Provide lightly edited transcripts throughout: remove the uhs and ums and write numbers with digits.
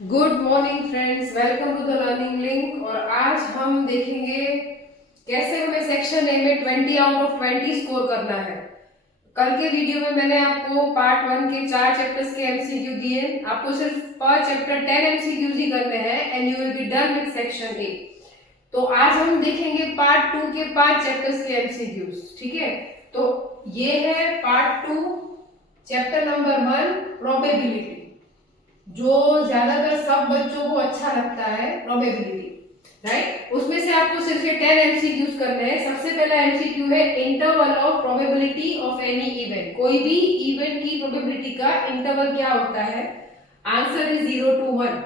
Good morning friends, welcome to the learning link. और आज हम देखेंगे कैसे हमें सेक्शन ए में 20 आउट ऑफ 20 स्कोर करना है। कल के वीडियो में मैंने आपको पार्ट 1 के 4 चैप्टर्स के एमसीक्यू दिए। आपको सिर्फ पर चैप्टर 10 एमसीक्यूज ही करने हैं and you will be done with section A. तो आज हम देखेंगे पार्ट 2 के 5 चैप्टर्स के एमसीक्यूज। ठीक है, तो ये है पार्ट 2 चैप्टर नंबर 1 प्रोबेबिलिटी, जो ज्यादातर सब बच्चों को अच्छा लगता है, प्रोबेबिलिटी, राइट। उसमें से आपको सिर्फ ये 10 एमसीक्यूज करने हैं। सबसे पहला एमसीक्यू है interval of probability of any event. कोई भी इवेंट की प्रोबेबिलिटी का इंटरवल क्या होता है? Answer is 0 to 1।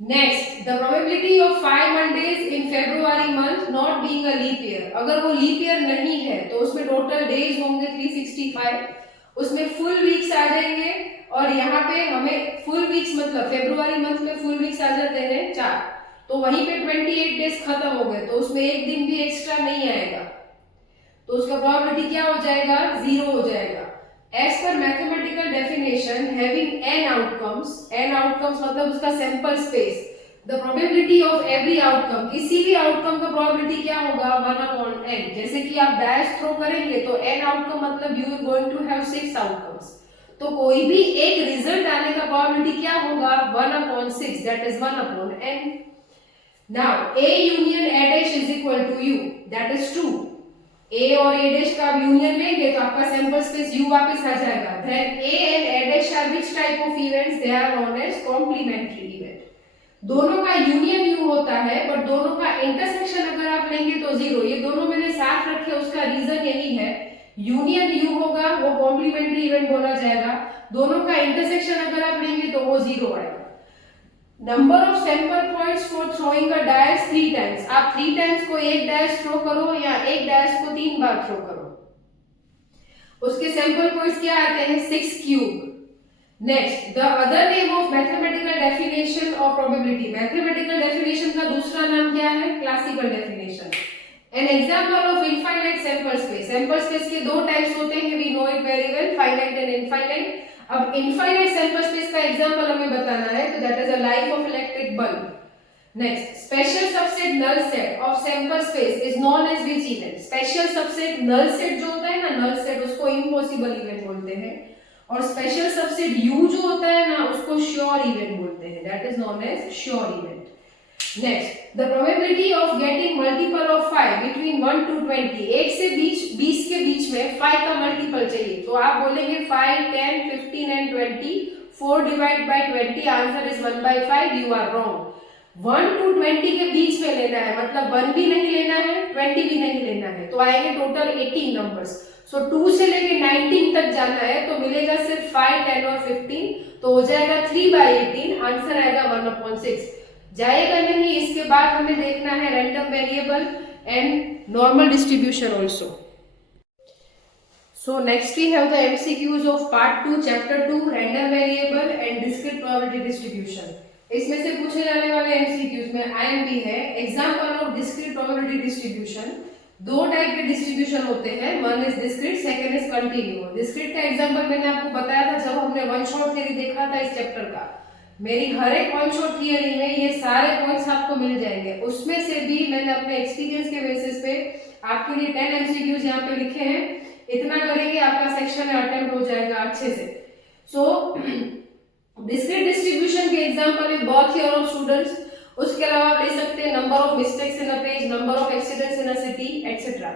Next, the probability of 5 Mondays in February month not being a leap year. अगर वो लीप ईयर नहीं है तो उसमें टोटल डेज होंगे 365, उसमें फुल वीक्स आ जाएंगे। और यहाँ पे हमें फुल वीक्स मतलब फेब्रुआरी मंथ में फुल वीक्स आ जाते हैं 4, तो वहीं पे 28 डेज खत्म हो गए, तो उसमें एक दिन भी एक्स्ट्रा नहीं आएगा, तो उसका प्रोबेबिलिटी क्या हो जाएगा? 0 हो जाएगा। As per mathematical definition having n outcomes मतलब उसका sample space, the probability of every outcome, किसी भी आउटकम का प्रोबेबिलिटी क्या होगा? 1/n। जैसे कि आप डैश थ्रो करेंगे तो n आउटकम मतलब you are going to have 6 outcomes, तो कोई भी एक रिजल्ट आने का प्रोबेबिलिटी क्या होगा? 1/6, that is 1/n। Now a union a dash is equal to u, that is true. a और a डैश का आप यूनियन लेंगे तो आपका सैंपल स्पेस u वापस आ जाएगा। Then a and a dash are which type of events? They are known as complementary event. दोनों का यूनियन u होता है, बट दोनों का इंटरसेक्शन अगर आप लेंगे तो 0। ये दोनों मैंने साथ रखे, उसका रीजन यही है, यूनियन u होगा वो कॉम्प्लीमेंट्री इवेंट बोला जाएगा, दोनों का इंटरसेक्शन अगर आप लेंगे तो वो 0 आएगा। Number of sample points for throwing a dice 3 times. आप 3 टाइम्स को एक डायस थ्रो करो या एक डायस को 3 बार थ्रो करो, उसके सैंपल पॉइंट्स क्या आते हैं? 6 cube. Next, the other name of mathematical definition of probability. Mathematical definition का दूसरा नाम क्या है? Classical definition. An example of infinite sample space. Sample space के दो टाइप्स होते हैं, we know it very well, finite and infinite. अब इनफाइनाइट सैंपल स्पेस का एग्जांपल हमें बताना है, तो that is a life of electric bulb. Next, special subset null set of sample space is known as which event? Special subset null set जो होता है ना, नल सेट, उसको इम्पॉसिबल इवेंट बोलते हैं, और स्पेशल सबसेट यू जो होता है ना, उसको श्योर इवेंट बोलते हैं, that is known as sure event. Next, the probability of getting multiple of 5 between 1 to 20। 1 से 20 के बीच में 5 का मल्टीपल चाहिए, तो आप बोलेंगे 5, 10, 15 and 20, 4 divide by 20, answer is 1/5। You are wrong. 1 to 20 के बीच में लेना है, मतलब 1 भी नहीं लेना है, 20 भी नहीं लेना है, तो आएंगे टोटल 18 नंबर्स। सो 2 से लेके 19 तक जाना है, तो मिलेगा सिर्फ 5, 10 और 15, तो हो जाएगा 3/18, आंसर आएगा 1/6। जाएगा नहीं। इसके बाद हमें देखना है random variable and normal distribution also. So next we have the MCQs of part 2 chapter 2 random variable and discrete probability distribution. इसमें से पूछे जाने वाले एमसीक्यूज में आईएमपी है example of discrete probability distribution. दो टाइप के डिस्ट्रीब्यूशन होते हैं, one is discrete, second is continuous. Discrete का एग्जांपल मैंने आपको बताया था जब हमने वन शॉट थ्योरी देखा था इस चैप्टर का। मेरी हर एक वन शॉट थियरी में ये सारे पॉइंट्स आपको मिल जाएंगे। उसमें से भी मैंने अपने एक्सपीरियंस के बेसिस पे आपके लिए 10 एमसीक्यूज यहाँ पे लिखे हैं। इतना करेंगे आपका सेक्शन में अटेम्प्ट हो जाएगा अच्छे से। सो डिस्क्रीट डिस्ट्रीब्यूशन के एग्जांपल है बर्थ ईयर ऑफ स्टूडेंट्स, उसके अलावा आप ले सकते हैं number of mistakes in a page, number of accidents in a city, etcetera.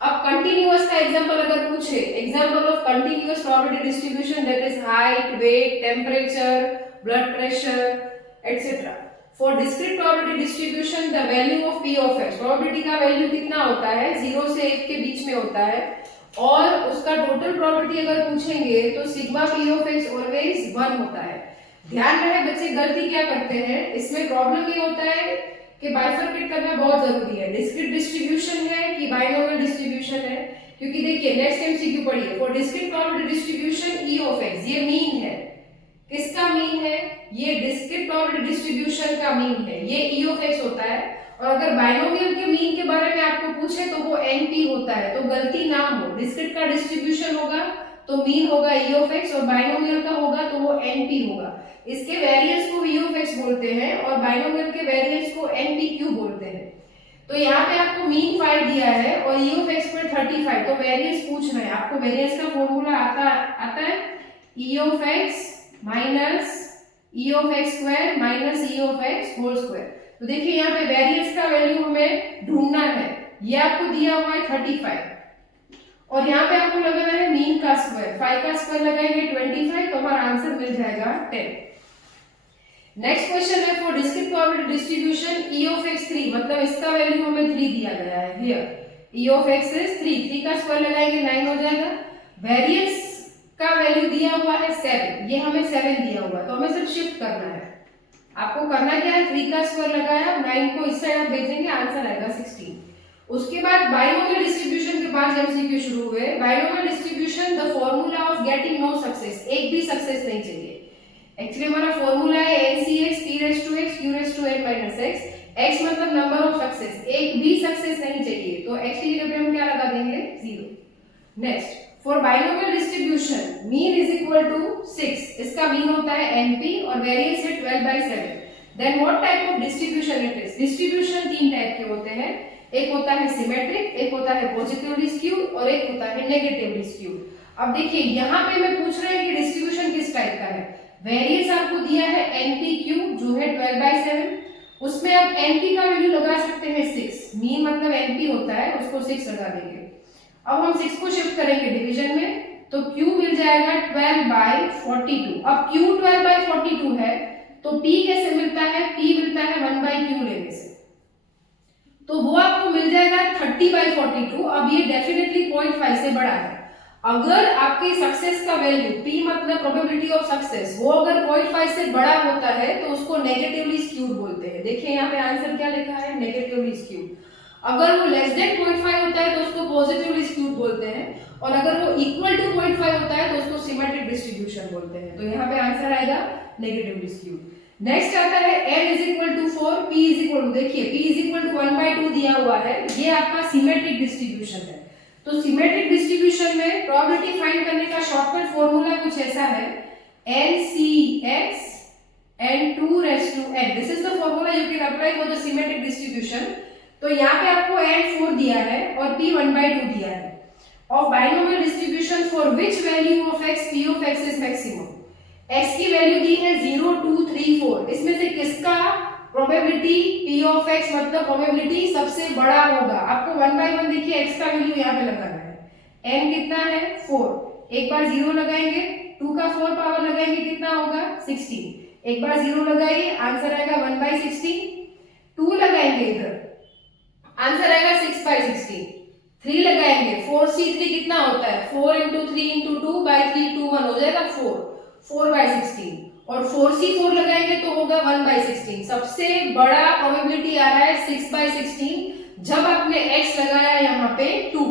अब कंटिन्यूअस का एग्जांपल अगर पूछे, example of continuous probability distribution, that is height, weight, temperature, blood pressure, etc. For discrete probability distribution, the value of p of x, probability का value कितना होता है? 0 से 1 के बीच में होता है, और उसका टोटल probability अगर पूछेंगे तो sigma p of x always 1 होता है। ध्यान रहे बच्चे गलती क्या करते हैं, इसमें प्रॉब्लम ये होता है कि बाइफरकेट करना बहुत जरूरी है, डिस्क्रीट डिस्ट्रीब्यूशन है कि बाइनोमियल डिस्ट्रीब्यूशन है। क्योंकि देखिए नेक्स्ट एमसीक्यू पढ़िए, for discrete probability distribution e of x, ये मीन है, किसका मीन है? ये डिस्क्रीट प्रोबेबिलिटी डिस्ट्रीब्यूशन का मीन है, ये e of x होता है। और अगर बाइनोमियल के मीन के बारे में आपको पूछे तो वो np होता है, तो गलती ना हो, डिस्क्रीट का डिस्ट्रीब्यूशन होगा तो मीन होगा e of x, और बाइनोमियल का होगा तो वो np होगा। इसके वेरिएंस को v ऑफ x बोलते हैं और बाइनोमियल के वेरिएंस को npq बोलते हैं। तो यहाँ पे आपको मीन 5 दिया है और e ऑफ x पर 35, तो वेरिएंस पूछ रहे हैं। आपको वेरिएंस का फॉर्मूला आता है e of x minus e of x square minus e of x whole square. तो देखिए यहाँ पे वेरिएंस का वैल्यू हमें ढूंढना है, ये आपको दिया हुआ है 35 और यहाँ पे आपको लगाना है मीन का स्क्वायर, 5 का स्क्वायर लगाएंगे 25, तो हमारा आंसर मिल जाएगा 10। नेक्स्ट क्वेश्चन है for discrete probability distribution e of x 3, मतलब इसका वैल्यू हमें 3 दिया गया है here. e of x is 3 का स्क्वायर लगाएंगे 9 हो जाएगा। वेरिएंस का वैल्यू दिया हुआ है 7, ये हमें 7 दिया हुआ है, तो हमें सिर्फ शिफ्ट करना है। आपको करना क्या है, 3 का स्क्वायर लगाया, 9 को इस साइड आप भेजेंगे, आंसर आएगा 16। उसके बाद बाइनोमियल डिस्ट्रीब्यूशन के बाद एमसीक्यू शुरू हुए। Binomial distribution the formula of getting no success, एक भी सक्सेस नहीं चाहिए। एक्चुअली हमारा फॉर्मूला है ncx p raised to x q raised to n minus x, x मतलब नंबर ऑफ सक्सेस, एक भी सक्सेस नहीं चाहिए, तो x की जगह पे हम क्या लगा देंगे 0। Next for binomial distribution mean is equal to 6, इसका मीन होता है np और वेरिएंस है 12/7। Then what type of distribution it is, distribution 3 type के होते हैं, एक होता है सिमेट्रिक, एक होता है पॉजिटिवली स्क्यूड और एक होता है नेगेटिवली स्क्यूड। अब देखिए यहाँ पे मैं पूछ रहे हैं कि डिस्ट्रीब्यूशन किस टाइप का है। वेरिएंस आपको दिया है npq जो है 12/7, उसमें आप np का वैल्यू लगा सकते हैं 6, मीन मतलब np होता है, उसको 6 लगा देंगे। अब हम 6 को शिफ्ट करेंगे डिवीजन में, तो q मिल जाएगा 12/42। अब q 12/42 है तो p कैसे मिलता है, p मिलता है 1/q लेने से, तो वो आपको मिल जाएगा 30/42। अब ये डेफिनेटली 0.5 से बड़ा है। अगर आपके सक्सेस का वैल्यू p मतलब प्रोबेबिलिटी ऑफ सक्सेस, वो अगर 0.5 से बड़ा होता है तो उसको नेगेटिवली स्क्यूड बोलते हैं। देखिए यहाँ पे आंसर क्या लिखा है, नेगेटिवली स्क्यूड। अगर वो लेस देन 0.5 होता है तो उसको पॉजिटिवली स्क्यूड बोलते हैं, और अगर वो इक्वल टू 0.5 होता है तो उसको सिमेट्रिक डिस्ट्रीब्यूशन बोलते हैं। तो यहाँ पे आंसर आएगा नेगेटिवली स्क्यूड। नेक्स्ट आता है n is equal to 4, p is equal to, देखिए p इज इक्वल टू 1/2 दिया हुआ है, ये आपका सिमेट्रिक डिस्ट्रीब्यूशन है। तो सिमेट्रिक डिस्ट्रीब्यूशन में प्रोबेबिलिटी फाइंड करने का शॉर्टकट फॉर्मूला कुछ ऐसा है ncx n2 raised to n, this is the formula you can apply for the symmetric distribution. तो यहाँ पे आपको n4 दिया है और p 1/2 दिया है। Of binomial distribution for which value of x p of x is maximum, x की वैल्यू दी है 0 2 3 4, इसमें से किसका प्रोबेबिलिटी p ऑफ x मतलब प्रोबेबिलिटी सबसे बड़ा होगा। आपको 1/1 देखिए x का वैल्यू यहाँ पे लगाना है, n कितना है 4, एक बार 0 लगाएंगे, 2 का 4 पावर लगाएंगे कितना होगा 16, एक बार 0 लगाइए आंसर आएगा 1/16, 2 लगाएंगे इधर आंसर आएगा 6/16, 3 लगाएंगे 4c3 कितना होता है 4 × 3 × 2/3 2 1 हो जाएगा 4/16, और 4c4 लगाएंगे तो होगा 1/16। सबसे बड़ा प्रोबेबिलिटी आ रहा है 6/16 जब आपने x लगाया यहाँ पे 2।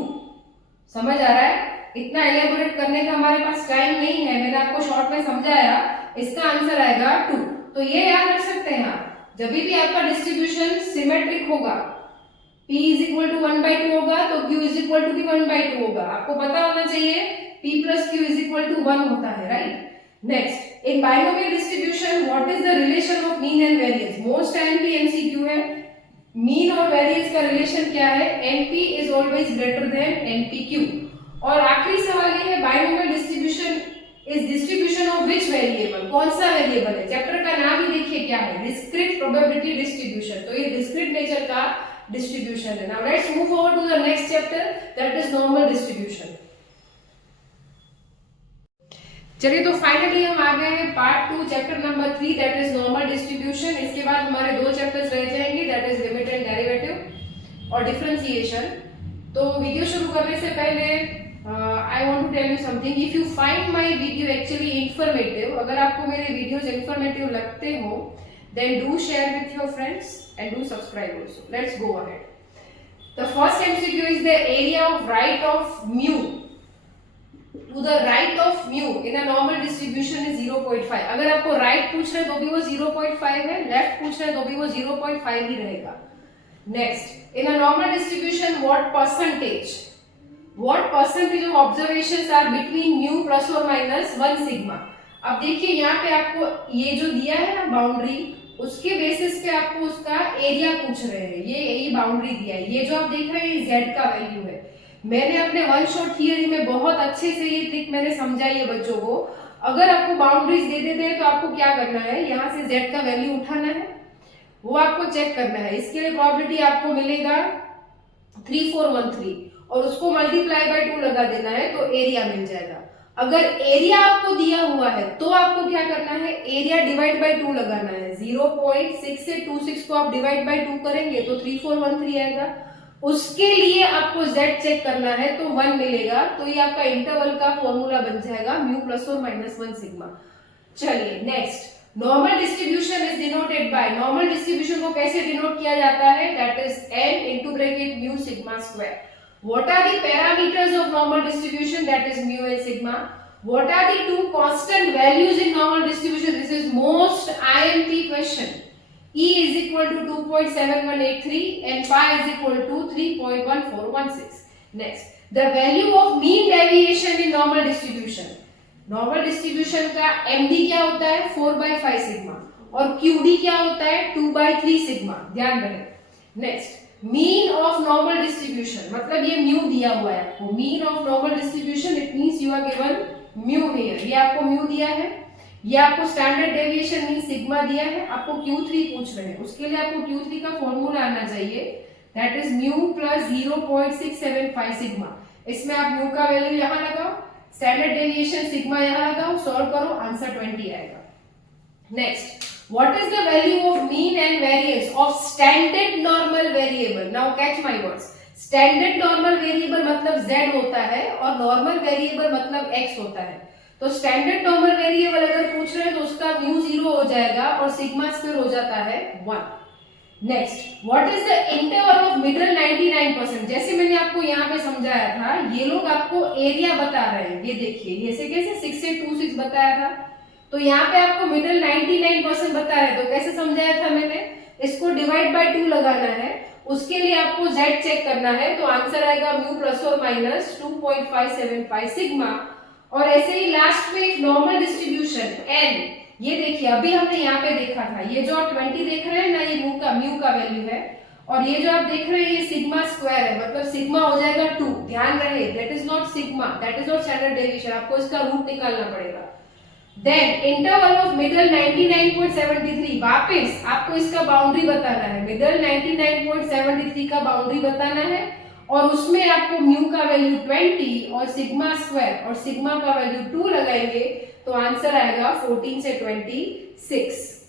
समझ आ रहा है, इतना एलेबोरेट करने का हमारे पास टाइम नहीं है, मैंने आपको शॉर्ट में समझाया, इसका आंसर आएगा 2। तो ये याद रख सकते हैं आप, जब भी आपका डिस्ट्रीब्यूशन सिमेट्रिक होगा, p इज इक्वल टू 1/2 होगा तो q इज इक्वल टू भी 1/2 होगा। आपको पता होना चाहिए p plus q is equal to 1 होता है, right. Next in binomial distribution what is the relation of mean and variance, most timely MCQ है। मीन और वेरिएंस का रिलेशन क्या है, np is always greater than npq। और आखिरी सवाल ये है binomial distribution is distribution of which variable, कौन सा वेरिएबल है। चैप्टर का नाम ही देखिए क्या है, डिस्क्रीट प्रोबेबिलिटी डिस्ट्रीब्यूशन, तो ये डिस्क्रीट नेचर का डिस्ट्रीब्यूशन है। Now let's move forward to the next chapter that is normal distribution. चलिए तो फाइनली हम आ गए हैं part 2 chapter number 3 that is normal distribution. इसके बाद हमारे 2 चैप्टर्स रह जाएंगे that is limit and derivative और डिफरेंशिएशन। तो वीडियो शुरू करने से पहले I want to tell you something, if you find my video actually informative, अगर आपको मेरे वीडियोस इंफॉर्मेटिव लगते हो then do share with your friends and do subscribe also. Let's go ahead. The first MCQ is the area of right of mu. To the right of mu in a normal distribution is 0.5. अगर आपको right पूछ रहे तो भी वो 0.5 है, left पूछ रहे तो भी वो 0.5 ही रहेगा। Next, in a normal distribution, what percentage of observations are between mu plus or minus 1 sigma? अब देखिए यहाँ पे आपको ये जो दिया है ना बाउंड्री, उसके बेसिस पे आपको उसका एरिया पूछ रहे हैं। ये बाउंड्री दिया है, ये जो आप देख रहे हैं ये z का वैल्यू है। मैंने अपने वन शॉट थियरी में बहुत अच्छे से ये ट्रिक मैंने समझाई है बच्चों को। अगर आपको बाउंड्रीज दे देते हैं तो आपको क्या करना है, यहाँ से z का वैल्यू उठाना है, वो आपको चेक करना है। इसके लिए प्रोबेबिलिटी आपको मिलेगा 3413 और उसको मल्टीप्लाई बाय 2 लगा देना है तो एरिया मिल जाएगा। अगर एरिया आपको दिया हुआ है तो आपको क्या करना है, एरिया डिवाइड बाय 2 लगाना है। 0.6 से 26 को आप डिवाइड बाय 2 करेंगे तो 3413 आएगा। उसके लिए आपको z चेक करना है तो 1 मिलेगा। तो ये आपका इंटरवल का फॉर्मूला बन जाएगा म्यू प्लस और माइनस 1 सिग्मा। चलिए next, normal distribution is denoted by, normal distribution को कैसे डिनोट किया जाता है, that is n into bracket mu sigma square. What are the parameters of normal distribution, that is mu and sigma? What are the two constant values in normal distribution? This is most IMP question. E is equal to 2.7183 and pi is equal to 3.1416. Next, the value of mean deviation in normal distribution. Normal distribution का MD क्या होता है 4/5 sigma और QD क्या होता है 2/3 sigma, ध्यान रहे। Next, mean of normal distribution, मतलब ये म्यू दिया हुआ है आपको, mean of normal distribution, it means you are given mu here, ये आपको म्यू दिया है, ये आपको स्टैंडर्ड डेविएशन मीन सिग्मा दिया है, आपको Q3 पूछ रहे हैं, उसके लिए आपको Q3 का फॉर्मूला आना चाहिए, that is mu plus 0.675 sigma. इसमें आप म्यू का वैल्यू यहाँ लगाओ, स्टैंडर्ड डेविएशन सिग्मा यहाँ लगाओ, सॉल्व करो, आंसर 20 आएगा। Next, what is the value of mean and variance of standard normal variable? Now catch my words. Standard normal variable मतलब z होता है और normal variable मतलब x होता है। तो standard normal variable अगर पूछ रहे हैं तो उसका म्यू 0 हो जाएगा और सिग्मा स्क्वायर हो जाता है 1। Next, what is the interval of middle 99%? जैसे मैंने आपको यहाँ पे समझाया था, ये लोग आपको एरिया बता रहे हैं, ये देखिए ऐसे कैसे 6 से 26 बताया था, तो यहाँ पे आपको मिडल 99% बता रहे हैं, तो कैसे समझाया था मैंने, इसको डिवाइड बाय 2 लगाना है, उसके लिए आपको z चेक करना है, तो आंसर आएगा म्यू प्लस और माइनस 2.575 सिग्मा। और ऐसे ही लास्ट में नॉर्मल डिस्ट्रीब्यूशन n, ये देखिए अभी हमने यहाँ पे देखा था, ये जो आप 20 देख रहे हैं ना, ये म्यू का वैल्यू है, और ये जो आप देख रहे हैं ये सिग्मा स्क्वायर है, मतलब सिग्मा हो जाएगा 2। ध्यान रहे, that is not sigma, that is not standard deviation, आपको इसका रूट निकालना पड़ेगा। देन इंटरवल ऑफ मिडल 99.73, वापस आपको इसका बाउंड्री बताना है, मिडल 99.73 का बाउंड्री बताना है, और उसमें आपको म्यू का वैल्यू 20 और सिग्मा स्क्वायर और सिग्मा का वैल्यू 2 लगाएंगे तो आंसर आएगा 14 से 26।